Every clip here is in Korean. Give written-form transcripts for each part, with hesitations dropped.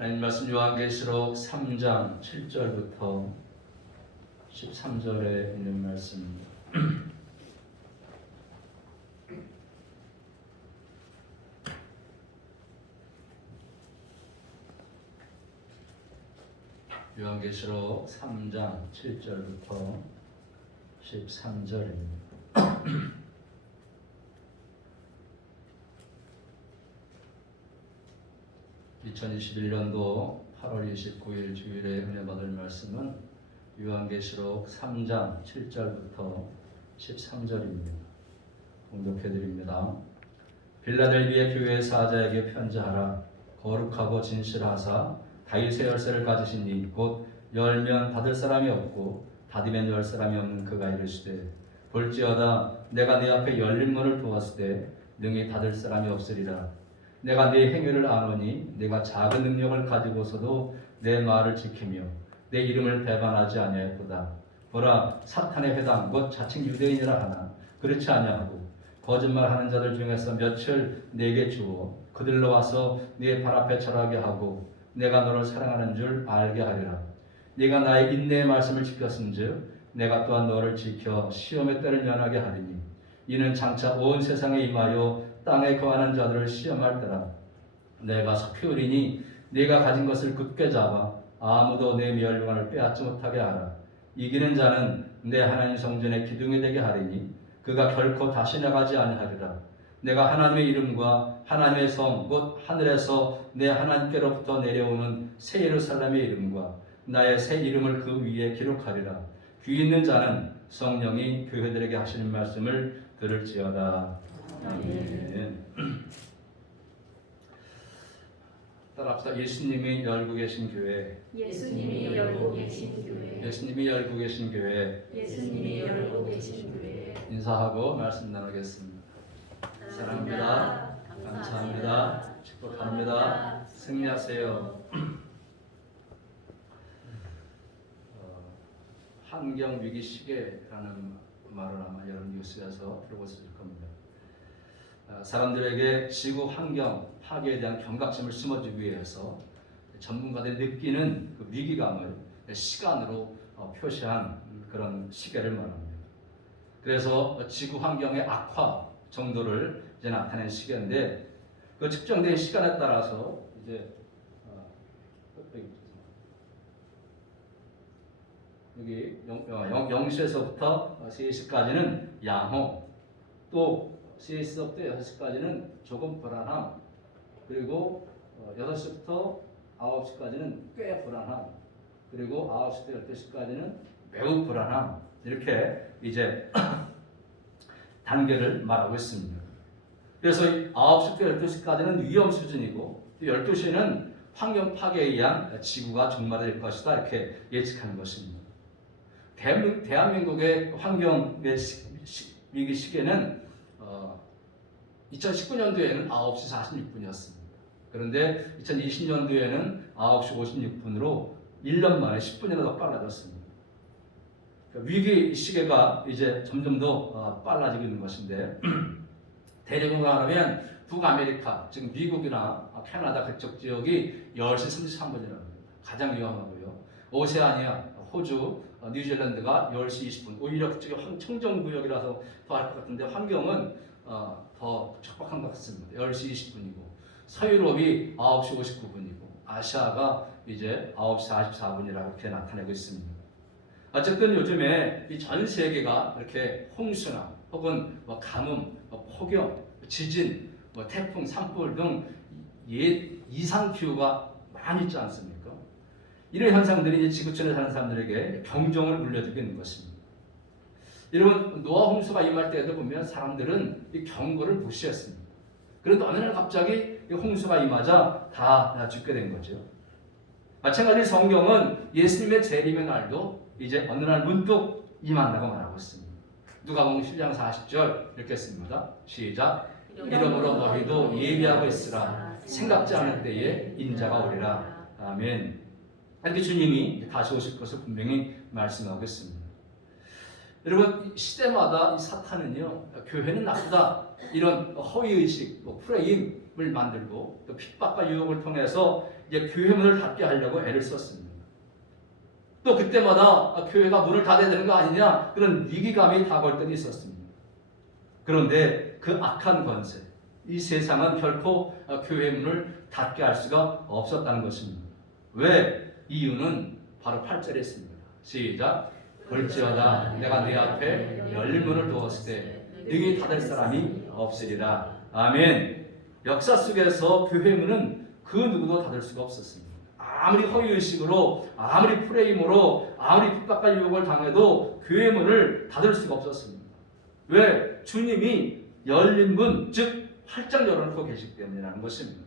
하나님 말씀 요한계시록 3장 7절부터 13절에 있는 말씀입니다. 요한계시록 3장 7절부터 13절입니다. (2021년도 8월 29일) 주일에 은혜 받을 말씀은 요한계시록 3장 7절부터 13절입니다. 봉독해드립니다. 빌라델비아 교회 사자에게 편지하라. 거룩하고 진실하사 다윗의 열쇠를 가지신 이 곧 열면 닫을 사람이 없고 닫으면 열 사람이 없는 그가 이르시되 볼지어다 내가 네 앞에 열린 문을 두었을 때 능히 닫을 사람이 없으리라. 내가 네 행위를 아노니 네가 작은 능력을 가지고서도 내 말을 지키며 내 이름을 배반하지 아니하였도다. 보라 사탄의 회당 곧 자칭 유대인이라 하나 그렇지 아니하고 거짓말하는 자들 중에서 몇을 네게 주어 그들로 와서 네 발 앞에 절하게 하고 내가 너를 사랑하는 줄 알게 하리라. 네가 나의 인내의 말씀을 지켰은즉 내가 또한 너를 지켜 시험의 때를 면하게 하리니 이는 장차 온 세상에 임하여 땅에 거하는 자들을 시험할 때라. 내가 서피우리니 네가 가진 것을 굳게 잡아 아무도 내 멸류관을 빼앗지 못하게 하라. 이기는 자는 내 하나님 성전의 기둥이 되게 하리니 그가 결코 다시 나가지 아니하리라. 내가 하나님의 이름과 하나님의 성 곧 하늘에서 내 하나님께로부터 내려오는 새 예루살렘의 이름과 나의 새 이름을 그 위에 기록하리라. 귀 있는 자는 성령이 교회들에게 하시는 말씀을 들을지어다. 아멘. 따라합시다. 예수님이 열고 계신 교회. 예수님이 열고 계신 교회. 예수님이 열고 계신 교회. 예수님이 열고 계신 교회. 인사하고 말씀 나누겠습니다. 사랑합니다. 감사합니다. 축복합니다. 승리하세요. 환경 위기 시계라는 말을 아마 여러분 뉴스에서 들어보셨을 겁니다. 사람들에게 지구 환경 파괴에 대한 경각심을 심어주기 위해서 전문가들이 느끼는 그 위기감을 시간으로 표시한 그런 시계를 말합니다. 그래서 지구 환경의 악화 정도를 이제 나타낸 시계인데 그 측정된 시간에 따라서 이제 여기 0시에서부터 3시까지는 양호, 또 3시부터 6시까지는 조금 불안함, 그리고 6시부터 9시까지는 꽤 불안함, 그리고 9시부터 12시까지는 매우 불안함, 이렇게 이제 단계를 말하고 있습니다. 그래서 9시부터 12시까지는 위험 수준이고 또 12시에는 환경 파괴에 의한 지구가 종말될 것이다, 이렇게 예측하는 것입니다. 대한민국의 환경 위기 시계는 2019년도에는 9시 46분이었습니다. 그런데 2020년도에는 9시 56분으로 1년 만에 10분이나 더 빨라졌습니다. 위기 시계가 이제 점점 더 빨라지고 있는 것인데 대륙으로 말하면 북아메리카, 즉 미국이나 캐나다 그쪽 지역이 10시 33분이랍니다. 가장 위험하고요. 오세아니아, 호주, 뉴질랜드가 10시 20분. 오히려 그쪽이 청정구역이라서 더 할 것 같은데 환경은 더 척박한 것 같습니다. 10시 20분이고 서유럽이 9시 59분이고 아시아가 이제 9시 44분이라고 이렇게 나타내고 있습니다. 어쨌든 요즘에 이 전 세계가 이렇게 홍수나 혹은 가뭄, 폭염, 지진, 태풍, 산불 등 이상 기후가 많이 있지 않습니까? 이런 현상들이 이제 지구촌에 사는 사람들에게 경종을 울려주고 있는 것입니다. 여러분, 노아 홍수가 임할 때에도 보면 사람들은 이 경고를 무시했습니다. 그런데 어느 날 갑자기 이 홍수가 임하자 다 죽게 된 거죠. 마찬가지로 성경은 예수님의 재림의 날도 이제 어느 날 문득 임한다고 말하고 있습니다. 누가복음 10장 40절 읽겠습니다. 시작. 이러므로 너희도 예비하고 있으라. 생각지 않을 때에 인자가 오리라. 아멘. 이렇게 주님이 다시 오실 것을 분명히 말씀하고 있습니다. 여러분, 시대마다 이 사탄은요, 교회는 나쁘다 이런 허위의식, 프레임을 만들고 또 핍박과 유혹을 통해서 이제 교회 문을 닫게 하려고 애를 썼습니다. 또 그때마다 교회가 문을 닫아야 되는 거 아니냐 그런 위기감이 다가올 때도 있었습니다. 그런데 그 악한 권세, 이 세상은 결코 교회 문을 닫게 할 수가 없었다는 것입니다. 왜? 이유는 바로 8절에 있습니다. 시작. 볼지어다 내가 네 앞에 열린 문을 두었을 때 능히 닫을 사람이 없으리라. 아멘. 역사 속에서 교회 문은 그 누구도 닫을 수가 없었습니다. 아무리 허위의식으로, 아무리 프레임으로, 아무리 핍박과 유혹을 당해도 교회 문을 닫을 수가 없었습니다. 왜? 주님이 열린 문, 즉 활짝 열어놓고 계시기 때문이라는 것입니다.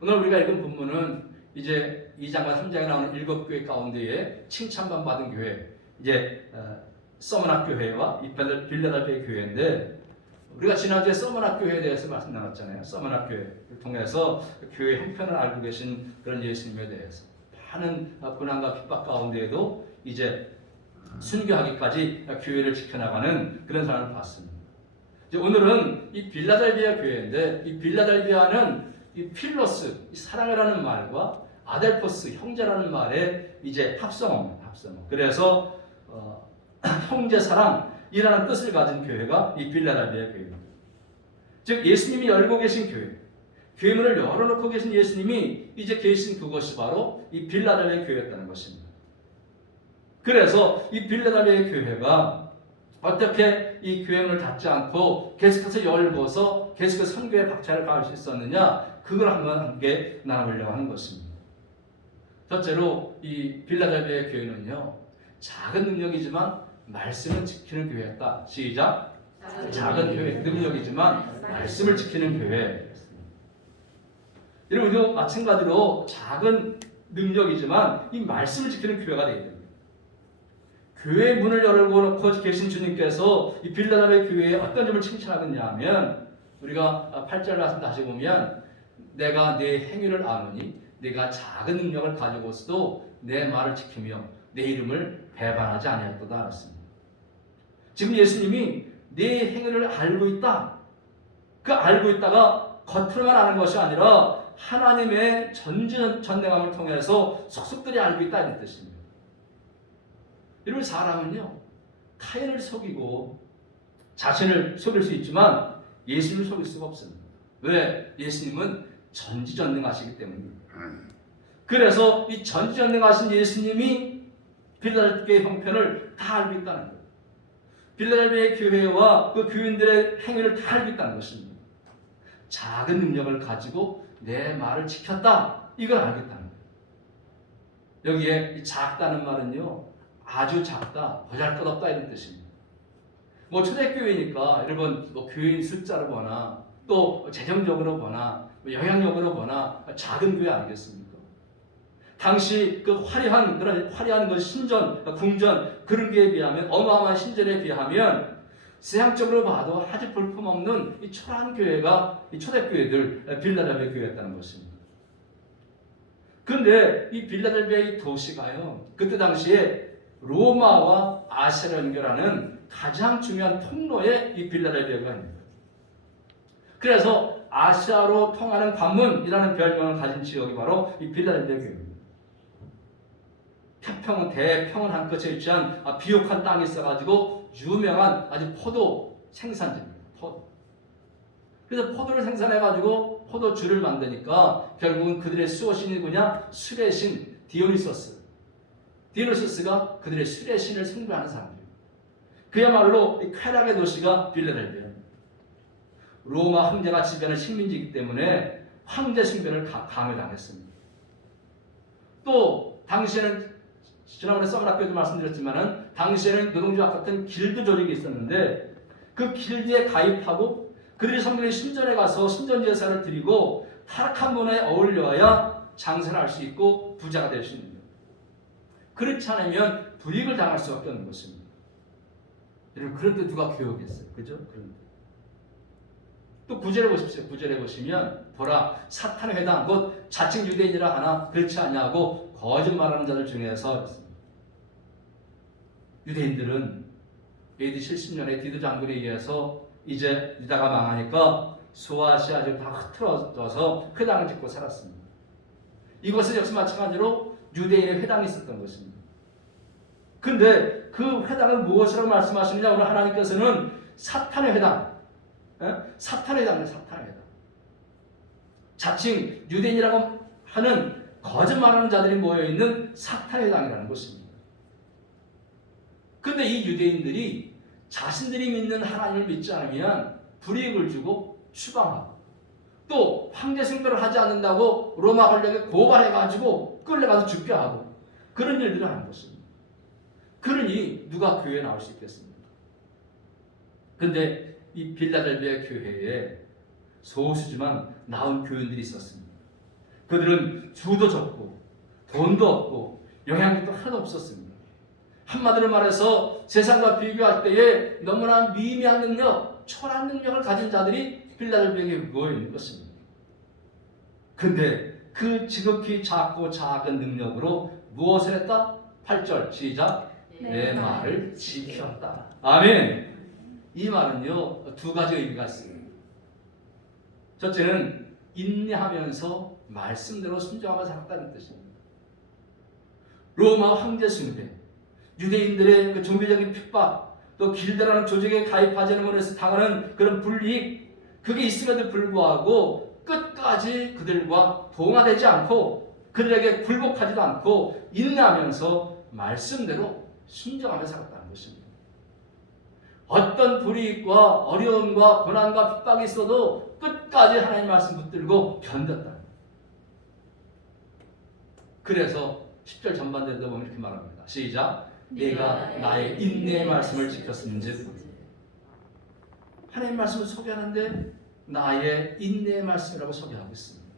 오늘 우리가 읽은 본문은 이제 2장과 3장에 나오는 7교회 가운데에 칭찬만 받은 교회, 이제 서머나 교회와 이 빌라델피아 교회인데, 우리가 지난주에 서머나 교회에 대해서 말씀 나눴잖아요. 서머나 교회를 통해서 교회 형편을 알고 계신 그런 예수님에 대해서 많은 고난과 핍박 가운데에도 이제 순교하기까지 교회를 지켜나가는 그런 사람을 봤습니다. 이제 오늘은 이 빌라델비아 교회인데, 이 빌라델비아는 이 필로스, 이 사랑이라는 말과 아델포스, 형제라는 말의 이제 합성어입니다. 합성어. 그래서 형제 사랑이라는 뜻을 가진 교회가 이 빌라델비아 교회입니다. 즉 예수님이 열고 계신 교회, 교회 문을 열어놓고 계신 예수님이 이제 계신 그곳이 바로 이 빌라델비아 교회였다는 것입니다. 그래서 이 빌라델비아 교회가 어떻게 이 교회 문을 닫지 않고 계속해서 열고서 계속해서 선교에 박차를 가할 수 있었느냐, 그걸 한번 함께 나눠보려고 하는 것입니다. 첫째로 이 빌라델비아 교회는요, 작은 능력이지만 말씀을 지키는 교회였다. 시작. 작은 교회, 능력이지만 말씀을 지키는 교회. 여러분, 이거 마찬가지로 작은 능력이지만 이 말씀을 지키는 교회가 되어야 됩니다. 교회 문을 열어놓고 계신 주님께서 이 빌라델비아 교회에 어떤 점을 칭찬하겠냐 하면, 우리가 8절 말씀 다시 보면 내가 내 행위를 아노니 내가 작은 능력을 가지고서도 내 말을 지키며 내 이름을 배반하지 아니하였도다 알았습니다. 지금 예수님이 내 행위를 알고 있다. 그 알고 있다가 겉으로만 아는 것이 아니라 하나님의 전능함을 통해서 속속들이 알고 있다 이런 뜻입니다. 여러분, 사람은요 타인을 속이고 자신을 속일 수 있지만 예수님을 속일 수가 없습니다. 왜? 예수님은 전지전능하시기 때문입니다. 그래서 이 전지전능하신 예수님이 빌라델비아의 형편을 다 알고 있다는 거예요. 빌라델비아 교회와 그 교인들의 행위를 다 알고 있다는 것입니다. 작은 능력을 가지고 내 말을 지켰다, 이걸 알겠다는 거예요. 여기에 이 작다는 말은요, 아주 작다, 보잘것없다 이런 뜻입니다. 뭐 초대교회니까 여러분 뭐 교인 숫자로 보나 또 재정적으로 보나 영향력으로 보나 작은 교회 아니겠습니까? 당시 그 화려한 그 신전, 궁전 그런 교회에 비하면, 어마어마한 신전에 비하면 세상적으로 봐도 아주 볼품없는 이 초라한 교회가 이 초대교회들 빌라델비아 교회였다는 것입니다. 그런데 이 빌라델비아 이 도시가요, 그때 당시에 로마와 아시아를 연결하는 가장 중요한 통로에 이 빌라델비아가 있습니다. 그래서 아시아로 통하는 관문이라는 별명을 가진 지역이 바로 이 빌라델비아 교회입니다. 태평은 대평원 한 끝에 위치한 비옥한 땅이 있어가지고 유명한 아주 포도 생산지입니다. 포도. 그래서 포도를 생산해가지고 포도주를 만드니까 결국은 그들의 수호신이 누구냐? 술의 신 디오니소스. 디오니소스가 그들의 술의 신을 숭배하는 사람들입니다. 그야말로 이 쾌락의 도시가 빌라델비아입니다. 로마 황제가 지배하는 식민지이기 때문에 황제 숭배를 강요당했습니다. 또 당시에는, 지난번에 서머나교회도 말씀드렸지만은 당시에는 노동조합 같은 길드 조직이 있었는데, 그 길드에 가입하고 그들이 섬기는 신전에 가서 신전 제사를 드리고 타락한 문에 어울려야 장사를 할 수 있고 부자가 될 수 있는 거예요. 그렇지 않으면 불이익을 당할 수밖에 없는 것입니다. 여러분, 그런데 누가 교육했어요? 그죠? 그런데 또 9절에 보십시오. 9절에 보시면 보라, 사탄의 회당 곧 자칭 유대인이라 하나 그렇지 않냐고 거짓말하는 자들 중에서 유대인들은 AD 70년에 디도 장군에 의해서 이제 유다가 망하니까 소아시아 지역 다 흩어져서 회당을 짓고 살았습니다. 이곳은 역시 마찬가지로 유대인의 회당이 있었던 것입니다. 근데 그 회당을 무엇이라고 말씀하시느냐? 오늘 하나님께서는 사탄의 회당, 사탄의 회당이에요. 사탄의 회당. 자칭 유대인이라고 하는 거짓말하는 자들이 모여있는 사탄의 회당이라는 것입니다. 근데 이 유대인들이 자신들이 믿는 하나님을 믿지 않으면 불이익을 주고 추방하고 또 황제 숭배를 하지 않는다고 로마 권력에 고발해가지고 끌려가서 죽게 하고 그런 일들을 하는 것입니다. 그러니 누가 교회에 나올 수 있겠습니까? 근데 이 빌라델비아 교회에 소수지만 나온 교인들이 있었습니다. 그들은 주도 적고 돈도 없고 영향력도 하나도 없었습니다. 한마디로 말해서 세상과 비교할 때에 너무나 미미한 능력, 초라한 능력을 가진 자들이 빌라델비아에 모여 있는 것입니다. 근데 그 지극히 작고 작은 능력으로 무엇을 했다? 8절 시작. 내 말을 지켰다. 아멘. 이 말은요 두 가지 의미가 있습니다. 첫째는 인내하면서 말씀대로 순종하며 살았다는 뜻입니다. 로마 황제 숭배, 유대인들의 그 종교적인 핍박, 또 길드라는 조직에 가입하지 않은 면에서 당하는 그런 불이익, 그게 있음에도 불구하고 끝까지 그들과 동화되지 않고 그들에게 굴복하지도 않고 인내하면서 말씀대로 순종하며 살았다는 것입니다. 어떤 불이익과 어려움과 고난과 핍박이 있어도 끝까지 하나님 말씀 붙들고 견뎠다. 그래서 10절 전반대도 보면 이렇게 말합니다. 시작. 내가 나의 인내의 말씀을 지켰음즉. 하나님 말씀을 소개하는데 나의 인내의 말씀이라고 소개하고 있습니다.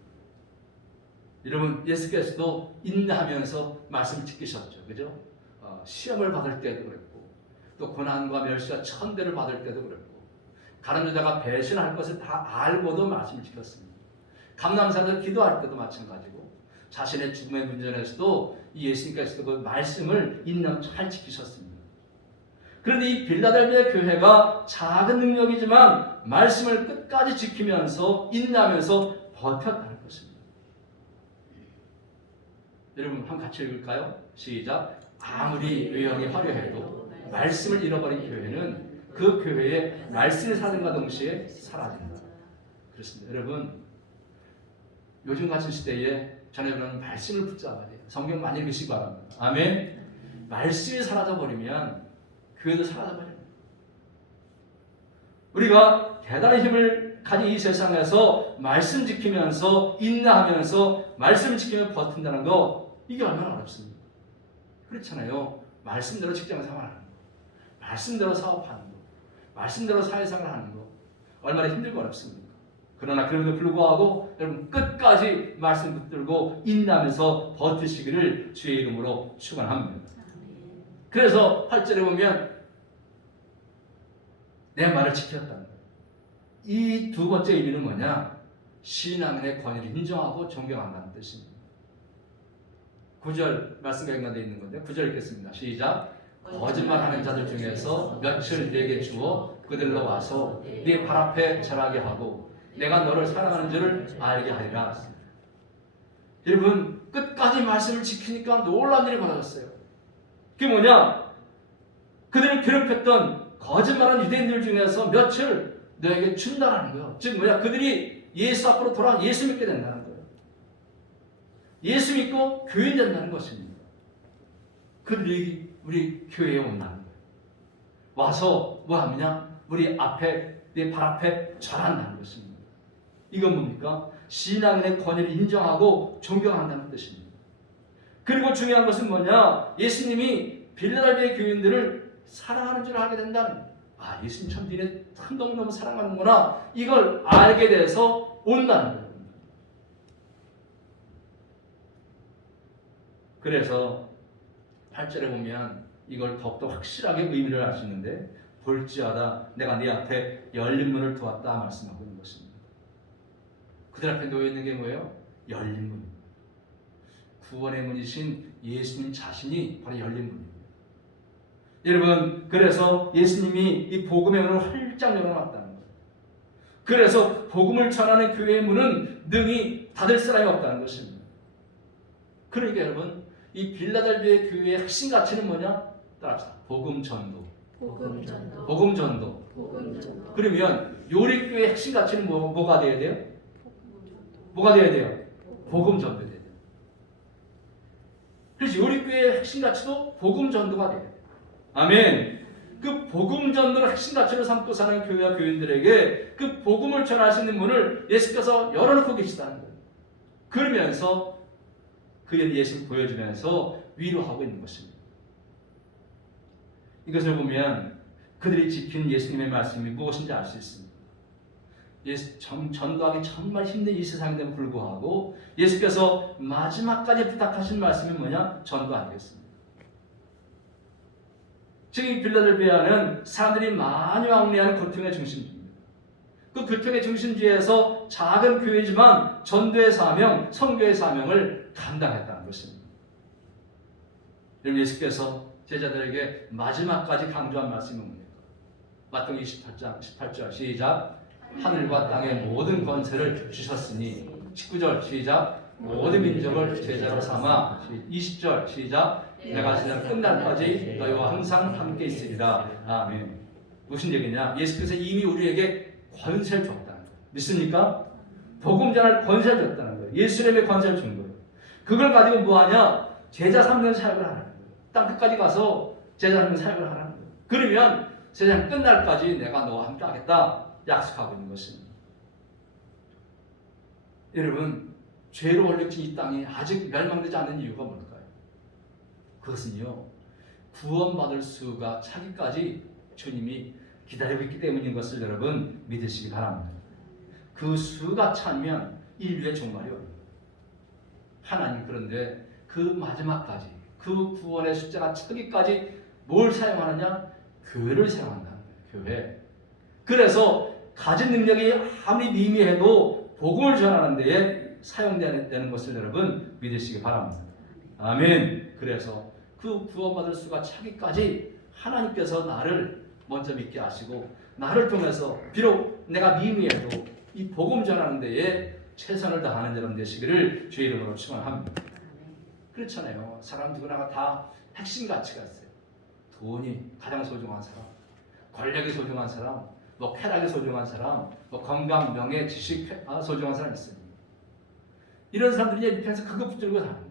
여러분 예수께서도 인내하면서 말씀을 지키셨죠. 그죠? 시험을 받을 때도 그랬고 또 고난과 멸시와 천대를 받을 때도 그랬고 가는 여자가 배신할 것을 다 알고도 말씀을 지켰습니다. 감남사들 기도할 때도 마찬가지고 자신의 죽음의 문전에서도 이 예수님께서도 그 말씀을 인내하며 잘 지키셨습니다. 그런데 이 빌라델비아 교회가 작은 능력이지만 말씀을 끝까지 지키면서 인내하면서 버텼다는 것입니다. 여러분 한번 같이 읽을까요? 시작. 아무리 외형이 화려해도 말씀을 잃어버린 교회는 그 교회의 말씀의 사정과 동시에 사라진다. 그렇습니다. 여러분 요즘 같은 시대에 저녁에는 말씀을 붙잡아야 돼요. 성경 많이 읽으시기 바랍니다. 아멘. 말씀이 사라져버리면 교회도 사라져버립니다. 우리가 대단한 힘을 가진 이 세상에서 말씀 지키면서 인내하면서 말씀 지키며 버틴다는 거 이게 얼마나 어렵습니까? 그렇잖아요. 말씀대로 직장 생활하는 거, 말씀대로 사업하는 거, 말씀대로 사회생활 하는 거 얼마나 힘들고 어렵습니까? 그러나 그럼에도 불구하고 여러분 끝까지 말씀 붙들고 인내하면서 버티시기를 주의 이름으로 축원합니다. 그래서 8절에 보면 내 말을 지켰다는 거예요. 이 두 번째 의미는 뭐냐? 신앙인의 권위를 인정하고 존경한다는 뜻입니다. 9절 말씀과 연관되어 있는 건데 9절 읽겠습니다. 시작. 거짓말하는 자들 중에서 며칠 내게 주어 그들로 와서 네 발 앞에 절하게 하고 내가 너를 사랑하는 줄을 알게 하리라. 여러분 끝까지 말씀을 지키니까 놀라운 일이 벌어졌어요. 그게 뭐냐? 그들을 괴롭혔던 거짓말하는 유대인들 중에서 며칠 너에게 준다라는 거예요. 즉 뭐냐? 그들이 예수 앞으로 돌아와 예수 믿게 된다는 거예요. 예수 믿고 교인 된다는 것입니다. 그들이 우리 교회에 온다는 거예요. 와서 뭐 하느냐? 우리 앞에 내 발 앞에 절한다는 것입니다. 이건 뭡니까? 신앙인의 권위를 인정하고 존경한다는 뜻입니다. 그리고 중요한 것은 뭐냐? 예수님이 빌라델비아 교인들을 사랑하는 줄 알게 된다는, 아 예수님 참 니네 참 너무너무 사랑하는구나, 이걸 알게 돼서 온다는 거예요. 그래서 8절에 보면 이걸 더욱더 확실하게 의미를 알 수 있는데, 볼지어다 내가 네 앞에 열린 문을 두었다 말씀하고 있는 것입니다. 그들 앞에 놓여있는 게 뭐예요? 열린 문입니다. 구원의 문이신 예수님 자신이 바로 열린 문입니다. 여러분, 그래서 예수님이 이 복음의 문을 활짝 열어놨다는 거예요. 그래서 복음을 전하는 교회의 문은 능히 닫을 사람이 없다는 것입니다. 그러니까 여러분, 이 빌라델비아 교회의 핵심 가치는 뭐냐? 따라합시다. 복음 전도. 복음 전도. 복음 전도. 복음 전도. 그러면 요리교회의 핵심 가치는 뭐가 돼야 돼요? 뭐가 돼야 돼요? 복음 전도 돼야 돼요. 그래서 요리교회의 핵심 가치도 복음 전도가 돼야 돼요. 아멘. 그 복음 전도를 핵심 가치로 삼고 사는 교회와 교인들에게 그 복음을 전할 수 있는 문을 예수께서 열어놓고 계시다는 거예요. 그러면서 그 예수를 보여주면서 위로하고 있는 것입니다. 이것을 보면 그들이 지킨 예수님의 말씀이 무엇인지 알 수 있습니다. 전도하기 정말 힘든 이 세상인데도 불구하고 예수께서 마지막까지 부탁하신 말씀이 뭐냐? 전도하겠습니다. 지금 이 빌라델비아는 사람들이 많이 왕래하는 고통의 중심지입니다. 그 고통의 중심지에서 작은 교회지만 전도의 사명, 선교의 사명을 감당했다는 것입니다. 여러분, 예수께서 제자들에게 마지막까지 강조한 말씀은 뭡니까? 마태복음 28장 18절 시작. 하늘과 땅의 모든 권세를 주셨으니 19절 시작. 모든 민족을 제자로 삼아 20절 시작. 내가 세상 끝날까지 너희와 항상 함께 있으리라. 아멘. 무슨 얘기냐? 예수께서 이미 우리에게 권세를 줬다는 거예요. 믿습니까? 복음 전할 권세를 줬다는 거예요. 예수님의 권세를 준 거예요. 그걸 가지고 뭐하냐? 제자 삼는 사역을 하라는 거예요. 땅 끝까지 가서 제자 삼는 사역을 하라는 거예요. 그러면 세상 끝날까지 내가 너와 함께 하겠다 약속하고 있는 것입니다. 여러분, 죄로 얼룩진 이 땅이 아직 멸망되지 않는 이유가 뭘까요? 그것은요, 구원받을 수가 차기까지 주님이 기다리고 있기 때문인 것을 여러분 믿으시기 바랍니다. 그 수가 차면 인류의 종말이 옵니다. 하나님 그런데 그 마지막까지 그 구원의 숫자가 차기까지 뭘 사용하느냐? 교회를 사용한다는 거예요. 교회. 그래서 가진 능력이 아무리 미미해도 복음을 전하는 데에 사용되는 것을 여러분 믿으시기 바랍니다. 아멘. 그래서 그 구원받을 수가 차기까지 하나님께서 나를 먼저 믿게 하시고 나를 통해서 비록 내가 미미해도 이 복음 전하는 데에 최선을 다하는 여러분 되시기를 주의 이름으로 축원합니다. 그렇잖아요. 사람 누구나가 다 핵심 가치가 있어요. 돈이 가장 소중한 사람, 권력이 소중한 사람, 뭐 쾌락이 소중한 사람, 뭐 건강, 명예, 지식 소중한 사람이 있습니다. 이런 사람들이 입장에서 그거 붙들고 사는 거예요.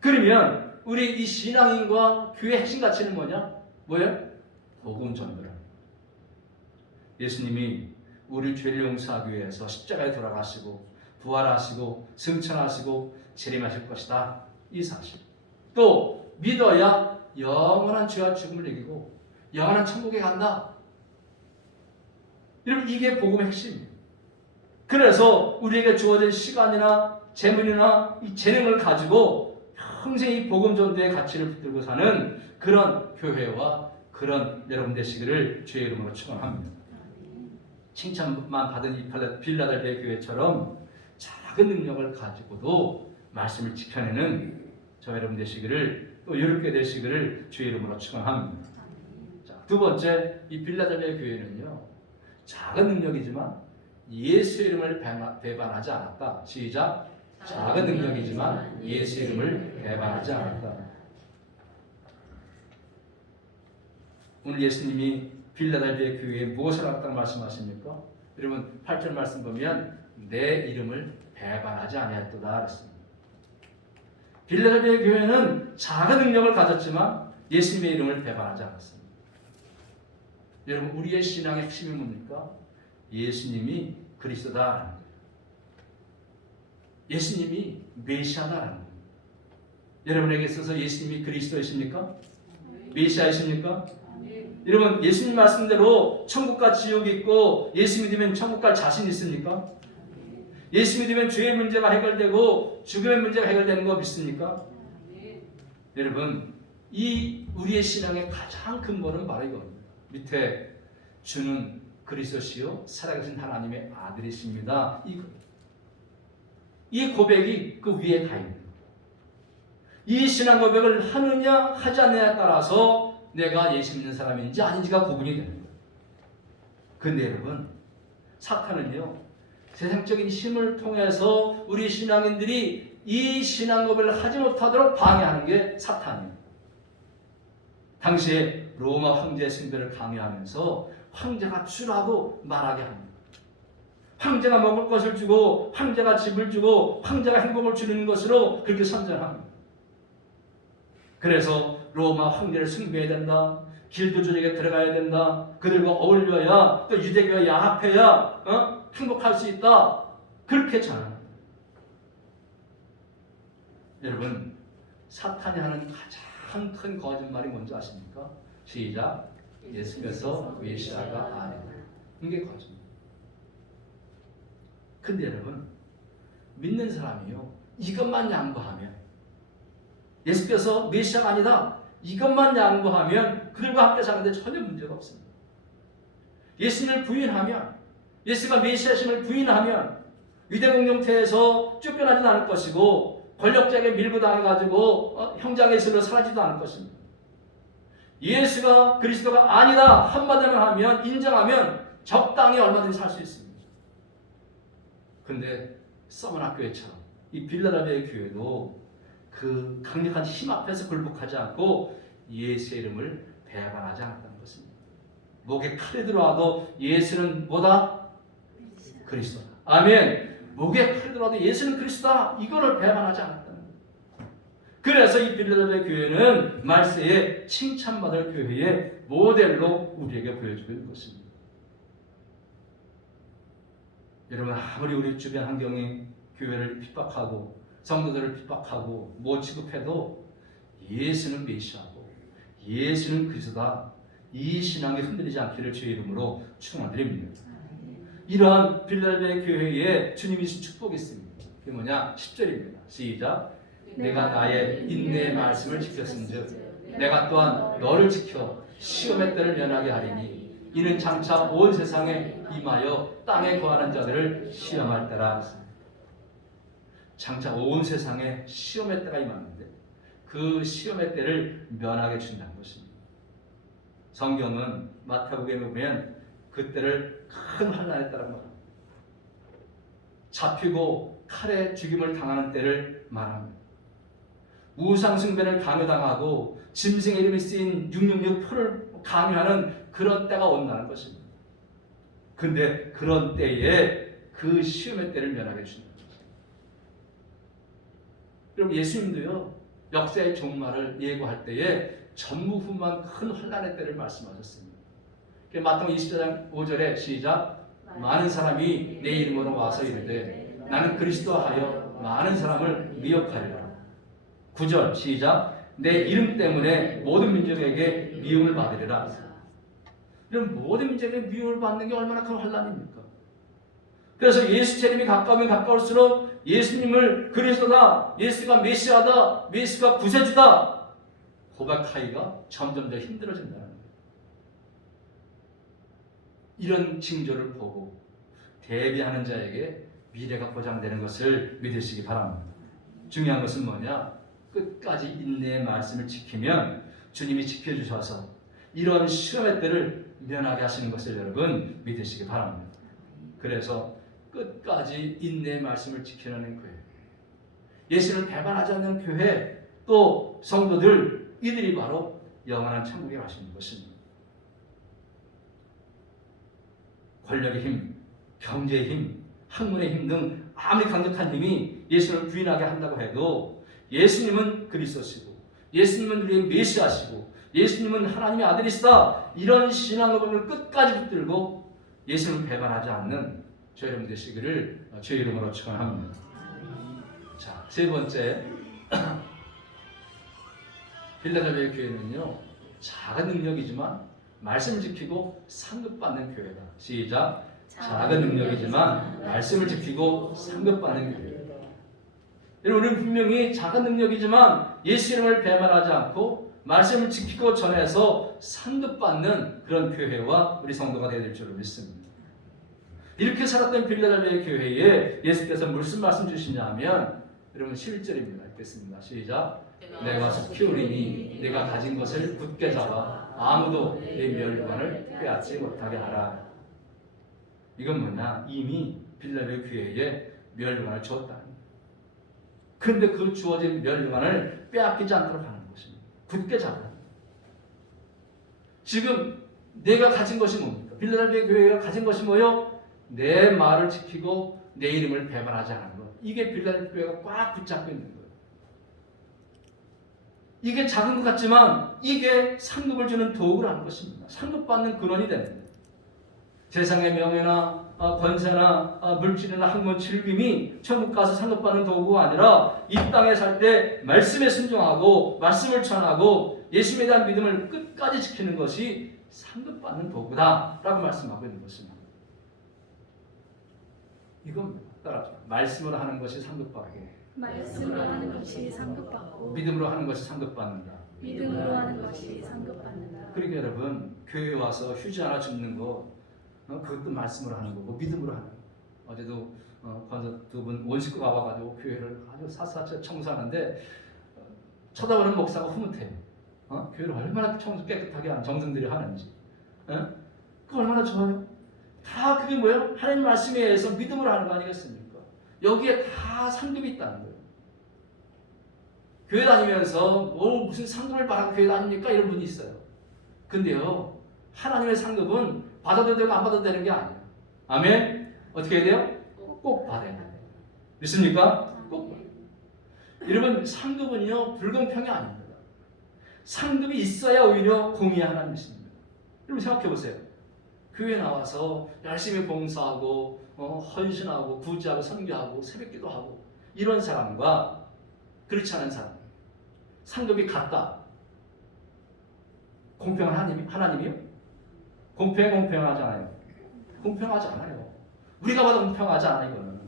그러면 우리 이 신앙인과 교회의 핵심 가치는 뭐냐? 뭐예요? 복음 전도라. 예수님이 우리 죄를 용서하기 위해서 십자가에 돌아가시고 부활하시고 승천하시고 재림하실 것이다. 이 사실. 또 믿어야 영원한 죄와 죽음을 이기고 영원한 천국에 간다. 여러분, 이게 복음의 핵심이에요. 그래서 우리에게 주어진 시간이나 재물이나 이 재능을 가지고 평생 이 복음 전도의 가치를 붙들고 사는 그런 교회와 그런 여러분 되시기를 주의 이름으로 축원합니다. 칭찬만 받은 이 빌라델비아 교회처럼 작은 능력을 가지고도 말씀을 지켜내는 저 여러분 되시기를, 또 이렇게 되시기를 주의 이름으로 축원합니다. 자, 두 번째, 이 빌라델비아 교회는요, 작은 능력이지만 예수의 이름을 배반하지 않았다. 시작. 작은 능력이지만 예수의 이름을 배반하지 않았다. 오늘 예수님이 빌라델비아 교회에 무엇을 하셨다고 말씀하십니까? 여러분 8절 말씀 보면 내 이름을 배반하지 아니하였도다 그랬습니다. 빌라델비아 교회는 작은 능력을 가졌지만 예수님의 이름을 배반하지 않았습니다. 여러분, 우리의 신앙의 핵심이 뭡니까? 예수님이 그리스도다라는 거예요. 예수님이 메시아다라는 거예요. 여러분에게 있어서 예수님이 그리스도이십니까? 메시아이십니까? 여러분, 예수님 말씀대로 천국과 지옥이 있고 예수 믿으면 천국 갈 자신 있습니까? 예수 믿으면 죄의 문제가 해결되고 죽음의 문제가 해결되는 거 믿습니까? 여러분, 이 우리의 신앙의 가장 근본은 바로 이겁니다. 밑에 주는 그리스도시요 살아계신 하나님의 아들이십니다. 이 고백이 그 위에 다 있는 거예요. 이 신앙 고백을 하느냐 하지 않느냐에 따라서 내가 예수 믿는 사람인지 아닌지가 구분이 되는 거예요. 근데 여러분, 사탄은요, 세상적인 힘을 통해서 우리 신앙인들이 이 신앙고백을 하지 못하도록 방해하는 게 사탄이에요. 당시에 로마 황제의 숭배를 강요하면서 황제가 주라고 말하게 합니다. 황제가 먹을 것을 주고 황제가 집을 주고 황제가 행복을 주는 것으로 그렇게 선전합니다. 그래서 로마 황제를 숭배해야 된다. 길드 조직에 들어가야 된다. 그들과 어울려야 또 유대교와 야합해야 행복할 수 있다. 그렇게 전합니다. 여러분, 사탄이 하는 가장 큰 거짓말이 뭔지 아십니까? 시작. 예수께서 메시아가 아니다. 이게 거짓말. 근데 여러분, 믿는 사람이요, 이것만 양보하면, 예수께서 메시아가 아니다, 이것만 양보하면 그들과 함께 사는데 전혀 문제가 없습니다. 예수님을 부인하면, 예수가 메시아심을 부인하면 위대 공동체에서 쫓겨나지도 않을 것이고 권력자에게 밀고 당해가지고 형장의 실로 사라지도 않을 것입니다. 예수가 그리스도가 아니다 한마디만 하면, 인정하면 적당히 얼마든지 살 수 있습니다. 근데 서머나 교회처럼 이 빌라델비아 교회도 그 강력한 힘 앞에서 굴복하지 않고 예수의 이름을 배반하지 않았다는 것입니다. 목에 칼이 들어와도 예수는 뭐다? 그리스도다. 아멘. 목에 칼이 들어와도 예수는 그리스도다. 이거를 배반하지 않았다는 거예요. 그래서 이 빌라델비아 교회는 말세에 칭찬받을 교회의 모델로 우리에게 보여주고 있는 것입니다. 여러분, 아무리 우리 주변 환경이 교회를 핍박하고 성도들을 핍박하고 못 취급해도 예수는 메시아고 예수는 그리스도다. 이 신앙이 흔들리지 않기를 주의 이름으로 축원드립니다. 이러한 빌라델비아 교회에 주님이 주신 축복이 있습니다. 그게 뭐냐? 10절입니다. 시작. 내가 나의 인내의 말씀을 지켰은즉 내가 또한 너를 지켜 시험의 때를 면하게 하리니 이는 장차 온 세상에 임하여 땅에 거하는 자들을 시험할 때라. 장차 온 세상에 시험의 때가 임하는데 그 시험의 때를 면하게 준다는 것입니다. 성경은 마태복음에 보면 그때를 큰 환난에 따라 말합니다. 잡히고 칼에 죽임을 당하는 때를 말합니다. 우상숭배를 강요당하고 짐승의 이름이 쓰인 666 표를 강요하는 그런 때가 온다는 것입니다. 근데 그런 때에 그 시험의 때를 면하게 주십니다. 그럼 예수님도요, 역사의 종말을 예고할 때에 전무후무한 큰 환난의 때를 말씀하셨습니다. 마태복음 24장 5절에 시작. 많은 사람이 내 이름으로 와서 이르되 나는 그리스도라 하여 많은 사람을 미혹하리라. 9절 시작. 내 이름 때문에 모든 민족에게 미움을 받으리라. 이런 모든 민족에게 미움을 받는 게 얼마나 큰 환난입니까? 그래서 예수 재림이 가까우면 가까울수록 예수님을 그리스도다, 예수가 메시아다, 예수가 구세주다 고백하기가 점점 더 힘들어진다는 거예요. 이런 징조를 보고 대비하는 자에게 미래가 보장되는 것을 믿으시기 바랍니다. 중요한 것은 뭐냐? 끝까지 인내의 말씀을 지키면 주님이 지켜주셔서 이런 시험의 때를 면하게 하시는 것을 여러분 믿으시기 바랍니다. 그래서 끝까지 인내의 말씀을 지키는 교회, 예수를 배반하지 않는 교회, 또 성도들, 이들이 바로 영원한 천국에 가시는 것입니다. 권력의 힘, 경제의 힘, 학문의 힘 등 아무리 강력한 힘이 예수를 부인하게 한다고 해도 예수님은 그리스도시고 예수님은 우리의 메시아시고 예수님은 하나님의 아들이시다, 이런 신앙을 끝까지 붙들고 예수님을 배반하지 않는 저희 여러분 되시기를 주의 이름으로 축원합니다. 자, 세 번째, 빌라델비아 교회는요, 작은 능력이지만 말씀을 지키고 상급받는 교회다. 시작. 작은 능력이지만 말씀을 지키고 상급받는 교회. 여러분, 우리는 분명히 작은 능력이지만 예수 이름을 배반하지 않고 말씀을 지키고 전해서 상급받는 그런 교회와 우리 성도가 되어야 될 줄로 믿습니다. 이렇게 살았던 빌라델비아 교회에 예수께서 무슨 말씀 주시냐 하면 여러분 11절입니다. 읽겠습니다. 시작. 내가 와서 키우리니 내가 가진 것을 굳게 잡아 아무도 내 멸관을 빼앗지 못하게 하라. 이건 뭐냐? 이미 빌라델비아 교회에 멸류관을 주었다. 그런데 그 주어진 멸류관을 빼앗기지 않도록 하는 것입니다. 굳게 잡으라. 지금 내가 가진 것이 뭡니까? 빌라델비아 교회가 가진 것이 뭐요? 내 말을 지키고 내 이름을 배반하지 않는 것. 이게 빌라델비아 교회가 꽉 붙잡고 있는 거예요. 이게 작은 것 같지만 이게 상급을 주는 도구라는 것입니다. 상급받는 근원이 되는 거예요. 세상의 명예나 권세나 물질이나 학문 즐김이 천국 가서 상급받는 도구가 아니라 이 땅에 살 때 말씀에 순종하고 말씀을 전하고 예수님에 대한 믿음을 끝까지 지키는 것이 상급받는 도구다라고 말씀하고 있는 것입니다. 이건 따라서 말씀으로 하는 것이 상급받게, 말씀으로 하는 것이 상급받고 믿음으로 하는 것이 상급받는다. 믿음으로 하는 것이 상급받는다. 그러니까 여러분 교회에 와서 휴지 하나 줍는 거 그것도 말씀으로 하는 거고 믿음으로 하는 거. 어제도 권사 두 분 원식구가 와가지고 교회를 아주 샅샅이 청소하는데 쳐다보는 목사가 흐뭇해요. 교회를 얼마나 청소 깨끗하게 하는 정성들이 하는지. 그거 얼마나 좋아요. 다 그게 뭐예요? 하나님 말씀에 의해서 믿음으로 하는 거 아니겠습니까? 여기에 다 상급이 있다는 거예요. 교회 다니면서 무슨 상급을 바라고 교회 다닙니까? 이런 분이 있어요. 근데요 하나님의 상급은 받아도 되고 안 받아도 되는 게 아니에요. 아멘? 어떻게 해야 돼요? 꼭 받아야 돼요. 믿습니까? 꼭 받아야 돼요. 여러분 상급은요 불공평이 아닙니다. 상급이 있어야 오히려 공의 하나님 있습니다. 여러분 생각해 보세요. 교회 나와서 열심히 봉사하고 헌신하고 구제하고 선교하고 새벽기도 하고 이런 사람과 그렇지 않은 사람 상급이 같다. 공평한 하나님이요? 공평하지 않아요. 공평하지 않아요. 우리가 봐도 공평하지 않아요. 이거는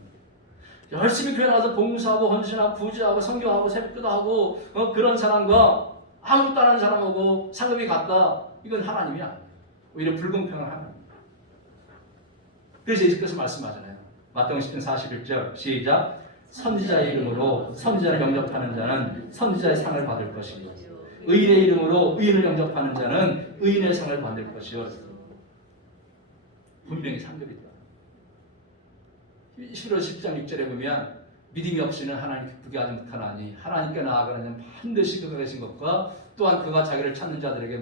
열심히 교회 나와서 봉사하고 헌신하고 구제하고 선교하고 새벽기도 하고 그런 사람과 아무것도 안 하는 사람하고 상급이 같다. 이건 하나님이 아니에요. 오히려 불공평한 하나님. 그래서 예수께서 말씀하잖아요. 마태복음 10장 41절 시작. 선지자의 이름으로 선지자를 영접하는 자는 선지자의 상을 받을 것이요 의인의 이름으로 의인을 영접하는 자는 의인의 상을 받을 것이요. 분명히 상급이다. 11월 10장 6절에 보면 믿음이 없이는 하나님 기쁘게 하지 못하나니 하나님께 나아가는 자는 반드시 그가 계신 것과 또한 그가 자기를 찾는 자들에게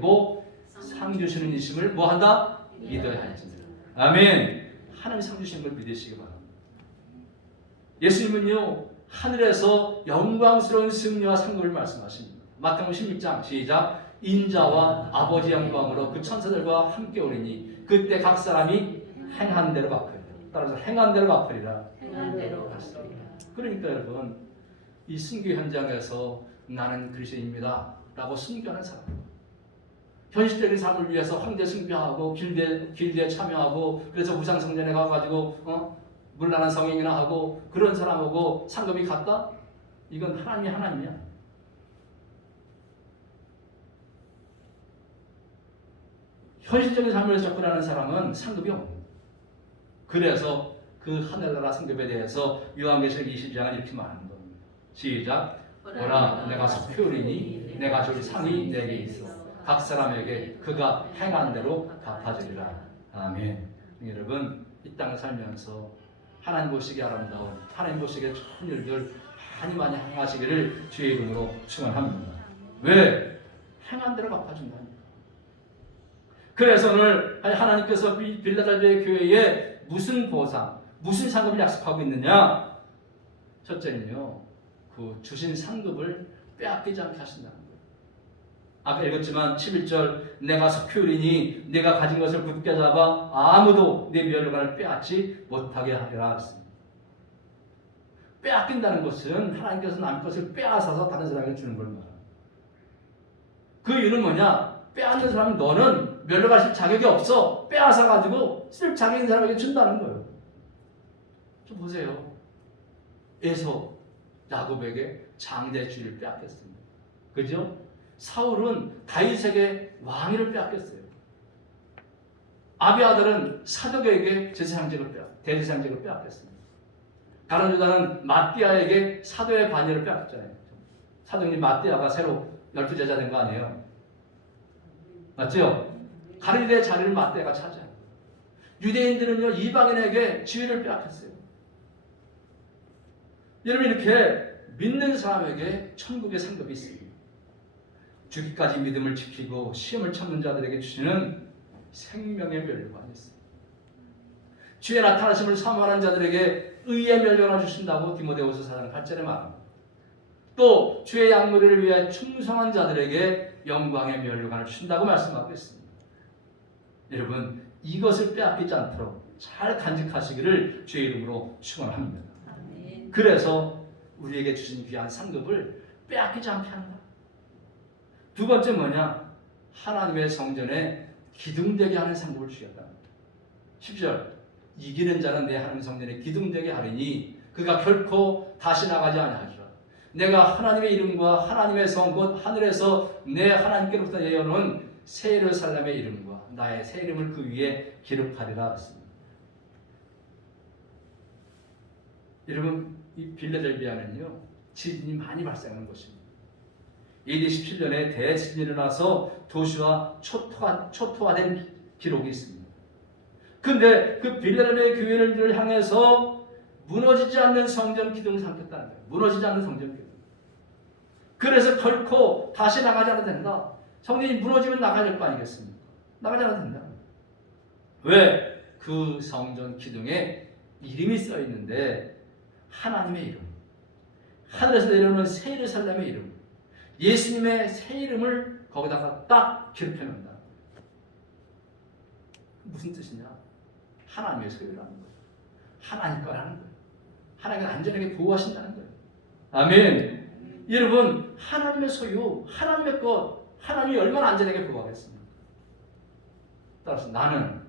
상 주시는 이심을 한다? 믿어야 할지니라. 아멘. 하나님 상 주시는 걸 믿으시기 바랍니다. 예수님은요 하늘에서 영광스러운 승리와 상급을 말씀하십니다. 마태복음 16장 시작. 인자와 아버지 영광으로 그 천사들과 함께 오리니 그때 각 사람이 행한 대로 갚으리라. 따라서 행한 대로 갚으리라. 행한 대로 갚으리라. 그러니까 여러분 이 순교 현장에서 나는 그리스도인입니다 라고 순교하는 사람, 현실적인 삶을 위해서 황제 숭배하고 길드에 참여하고 그래서 우상성전에 가가지고 물란한 성행이나 하고 그런 사람하고 상급이 같다? 이건 하나님이야. 현실적인 삶을 위해서 접근하는 사람은 상급이 없는. 그래서 그 하늘나라 상급에 대해서 요한계시록 20장은 이렇게 말하는 겁니다. 시작. 오라 내가 속효리니 내가 줄 상이 내게 있어 각 사람에게 그가 행한 대로 갚아주리라. 아멘. 여러분 이 땅을 살면서 하나님 보시기에 아름다운 하나님 보시기에 좋은 일들 많이 행하시기를 주의 이름으로 축원합니다. 왜? 행한 대로 갚아준다니까. 그래서 오늘 하나님께서 빌라델비아 교회에 무슨 보상, 무슨 상급을 약속하고 있느냐? 첫째는요, 그 주신 상급을 빼앗기지 않게 하신다는 거예요. 아까 읽었지만 11절 내가 석효리니 내가 가진 것을 굳게 잡아 아무도 내 멸류관을 빼앗지 못하게 하리라 했습니다. 빼앗긴다는 것은 하나님께서 남의 것을 빼앗아서 다른 사람에게 주는 걸 말합니다. 그 이유는 뭐냐? 빼앗는 사람은 너는 멸류관을 자격이 없어. 빼앗아 가지고 쓸 자격 있는 사람에게 준다는 거예요. 좀 보세요. 에서 야곱에게 장대 주의를 빼앗겼습니다. 그죠? 사울은 다윗에게 왕위를 빼앗겼어요. 아비아들은 사독에게 대제사장직을 빼앗겼습니다. 다른 유다는 마띠아에게 사도의 반열을 빼앗겼잖아요. 사도님 마띠아가 새로 12제자 된 거 아니에요? 맞죠? 갈릴리의 자리를 마띠아가 차지해요. 유대인들은요 이방인에게 지위를 빼앗겼어요. 여러분 이렇게 믿는 사람에게 천국의 상급이 있습니다. 죽기까지 믿음을 지키고 시험을 참는 자들에게 주시는 생명의 면류관이 있습니다. 주의 나타나심을 사모하는 자들에게 의의 면류관을 주신다고 디모데후서 4장 8절에 말합니다. 또 주의 양무리를 위해 충성한 자들에게 영광의 면류관을 주신다고 말씀하고 있습니다. 여러분 이것을 빼앗기지 않도록 잘 간직하시기를 주의 이름으로 축원합니다. 그래서 우리에게 주신 귀한 상급을 빼앗기지 않게 한다. 두 번째 뭐냐? 하나님의 성전에 기둥되게 하는 상급을 주겠다. 10절 이기는 자는 내 하나님 성전에 기둥되게 하리니 그가 결코 다시 나가지 아니하리라. 내가 하나님의 이름과 하나님의 성 곧 하늘에서 내 하나님께로부터 예언한 새 예루살렘의 이름과 나의 새 이름을 그 위에 기록하리라 했습니다. 여러분 이 빌레델비아는요 지진이 많이 발생하는 곳입니다. AD 17년에 대지진이 일어나서 도시와 초토화된 기록이 있습니다. 근데 그 빌레델비아 교회를 향해서 무너지지 않는 성전 기둥을 삼겠다는 거예요. 무너지지 않는 성전 기둥. 그래서 결코 다시 나가지 않아도 된다. 성전이 무너지면 나가야 될 거 아니겠습니까? 나가지 않아도 된다. 왜? 그 성전 기둥에 이름이 써 있는데 하나님의 이름, 하늘에서 내려오는 새 예루살렘의 이름, 예수님의 새 이름을 거기다가 딱 기록해 놓는다. 무슨 뜻이냐? 하나님의 소유라는 거예요. 하나님 거라는 거예요. 하나님이 안전하게 보호하신다는 거예요. 아멘. 여러분 하나님의 소유, 하나님의 것, 하나님이 얼마나 안전하게 보호하겠습니까? 따라서 나는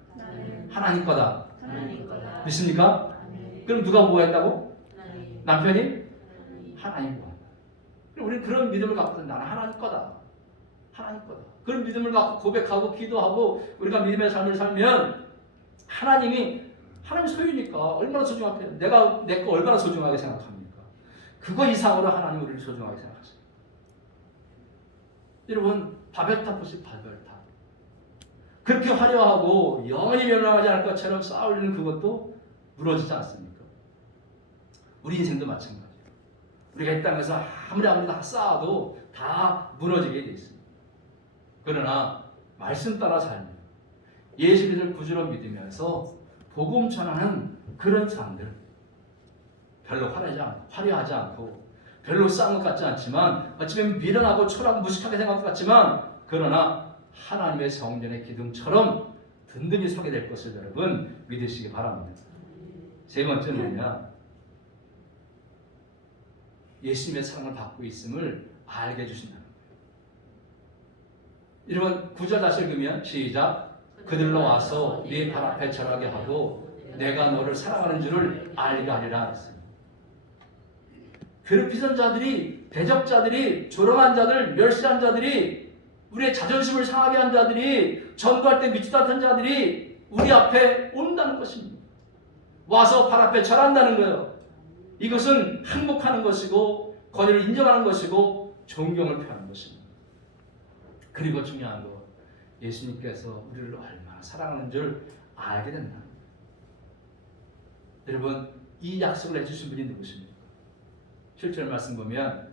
하나님 거다. 믿습니까? 그럼 누가 보호했다고? 남편이? 하나님 보호한다. 우리는 그런 믿음을 갖고 나는 하나님 거다. 하나님 거다. 그런 믿음을 갖고 고백하고 기도하고 우리가 믿음의 삶을 살면 하나님이 하나님 소유니까 얼마나 소중하게 내가 내 거 얼마나 소중하게 생각합니까? 그거 이상으로 하나님 우리를 소중하게 생각하세요. 여러분 바벨탑 보세요. 바벨탑. 그렇게 화려하고 영원히 멸망하지 않을 것처럼 쌓아올리는 그것도 무너지지 않습니까? 우리 인생도 마찬가지예요. 우리가 이 땅에서 아무리 다 쌓아도 다 무너지게 돼 있습니다. 그러나 말씀 따라 살면 예수 그리스도를 구주로 믿으면서 복음 전하는 그런 삶들 별로 화려하지 않고 별로 쌓은 것 같지 않지만 어쩌면 미련하고 초라하고 무식하게 생각할 것 같지만 그러나 하나님의 성전의 기둥처럼 든든히 서게 될 것을 여러분 믿으시기 바랍니다. 세 번째는 뭐냐? 예수님의 사랑을 받고 있음을 알게 해주신다는 거예요. 여러분 9절 다시 읽으면 시작. 그들로 와서 네 발 앞에 절하게 하고 내가 너를 사랑하는 줄을 알게 하리라 했습니다. 괴롭히던 자들이, 대적자들이, 조롱한 자들, 멸시한 자들이, 우리의 자존심을 상하게 한 자들이, 전도할 때 미치다 던 자들이 우리 앞에 온다는 것입니다. 와서 발 앞에 절한다는 거예요. 이것은 항복하는 것이고 권위를 인정하는 것이고 존경을 표하는 것입니다. 그리고 중요한 거 예수님께서 우리를 얼마나 사랑하는 줄 알게 된다. 여러분 이 약속을 해주신 분이 누구십니까? 7절 말씀 보면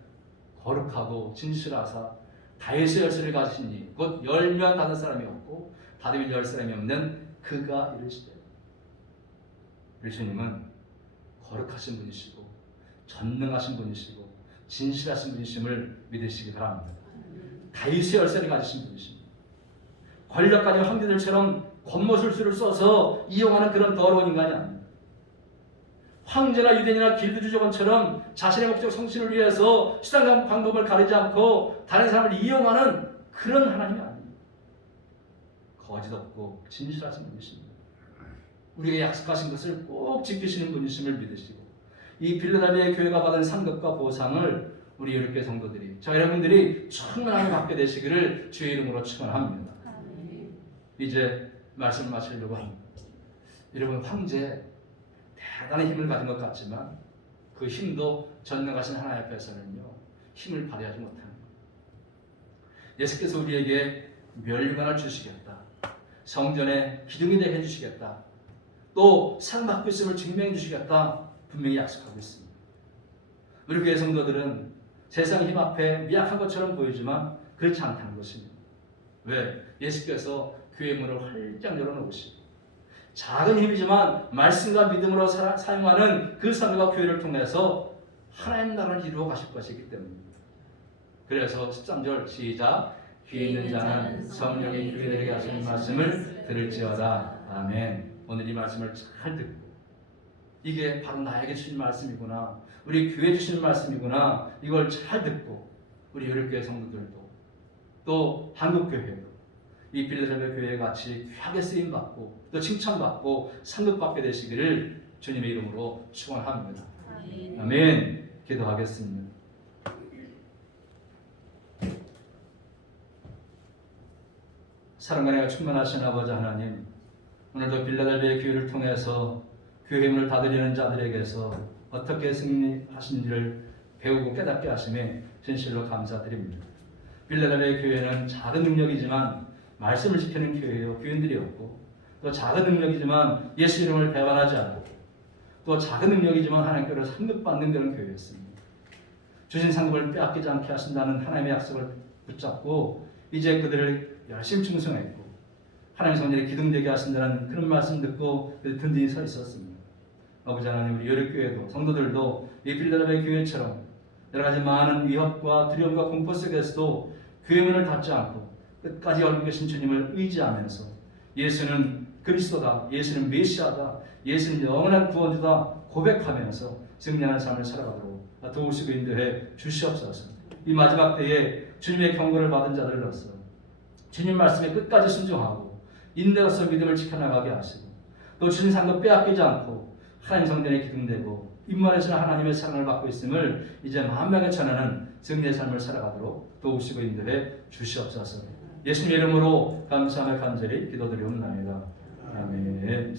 거룩하고 진실하사 다윗의 열쇠를 가지시니 곧 열면 닫은 사람이 없고 닫으면 열 사람이 없는 그가 이르시되. 예수님은 거룩하신 분이시고 전능하신 분이시고 진실하신 분이심을 믿으시기 바랍니다. 다윗의 열쇠를 가지신 분이십니다. 권력 가진 황제들처럼 권모술수를 써서 이용하는 그런 더러운 인간이 아닙니다. 황제나 유대인이나 길드주족원처럼 자신의 목적 성취를 위해서 수단 방법을 가리지 않고 다른 사람을 이용하는 그런 하나님이 아닙니다. 거짓 없고 진실하신 분이십니다. 우리에게 약속하신 것을 꼭 지키시는 분이심을 믿으시고 이 빌레델비아 교회가 받은 상급과 보상을 우리 열교회 성도들이 저 여러분들이 충만하게 받게 되시기를 주의 이름으로 축원합니다. 이제 말씀을 마치려고 합니다. 여러분 황제 대단한 힘을 가진 것 같지만 그 힘도 전능하신 하나님 앞에서는요 힘을 발휘하지 못하는 거예요. 예수께서 우리에게 면류관을 주시겠다. 성전에 기둥이 되게 해주시겠다. 또 상 받고 있음을 증명해 주시겠다 분명히 약속하고 있습니다. 우리 교회 성도들은 세상 힘 앞에 미약한 것처럼 보이지만 그렇지 않다는 것입니다. 왜? 예수께서 교회 문을 활짝 열어놓으시고 작은 힘이지만 말씀과 믿음으로 사용하는 그 사람과 교회를 통해서 하나님 나라를 이루어 가실 것이기 때문입니다. 그래서 13절 시작. 귀에 있는 자는 성령이 그들에게 하시는 말씀을 들을지어다. 아멘. 오늘 이 말씀을 잘 듣고 이게 바로 나에게 주신 말씀이구나, 우리 교회 주시는 말씀이구나, 이걸 잘 듣고 우리 요력교회 성도들도 또 한국교회도 이 필라델피아 교회에 같이 귀하게 쓰임받고 또 칭찬받고 상급받게 되시기를 주님의 이름으로 축원합니다. 아멘. 기도하겠습니다. 사랑과 은혜가 충만하신 아버지 하나님, 오늘도 필라델피아 교회를 통해서 교회 문을 닫으려는 자들에게서 어떻게 승리하신지를 배우고 깨닫게 하심에 진실로 감사드립니다. 필라델피아 교회는 작은 능력이지만 말씀을 지키는 교회요, 교인들이었고, 또 작은 능력이지만 예수 이름을 배반하지 않고, 또 작은 능력이지만 하나님께로 상급받는 그런 교회였습니다. 주신 상급을 빼앗기지 않게 하신다는 하나님의 약속을 붙잡고 이제 그들을 열심히 충성했고 하나님의 성전에 기둥되게 하신다는 그런 말씀 듣고 든든히 서 있었습니다. 아버지 하나님, 우리 요력교회도 성도들도 이 필라델피아 교회처럼 여러 가지 많은 위협과 두려움과 공포 속에서도 교회 문을 닫지 않고 끝까지 열고 계신 주님을 의지하면서 예수는 그리스도다, 예수는 메시아다, 예수는 영원한 구원주다 고백하면서 승리하는 삶을 살아가도록 도우시고 인도해 주시옵소서. 이 마지막 때에 주님의 경고를 받은 자들로서 주님 말씀에 끝까지 순종하고 인내로서 믿음을 지켜나가게 하시고 또 주님 상급 빼앗기지 않고 하나님 성전에 기둥되고 임무에서는 하나님의 사랑을 받고 있음을 이제 만명에 전하는 승리의 삶을 살아가도록 도우시고 인도해 주시옵소서. 예수님 이름으로 감사하며 간절히 기도드리옵나이다. 아멘.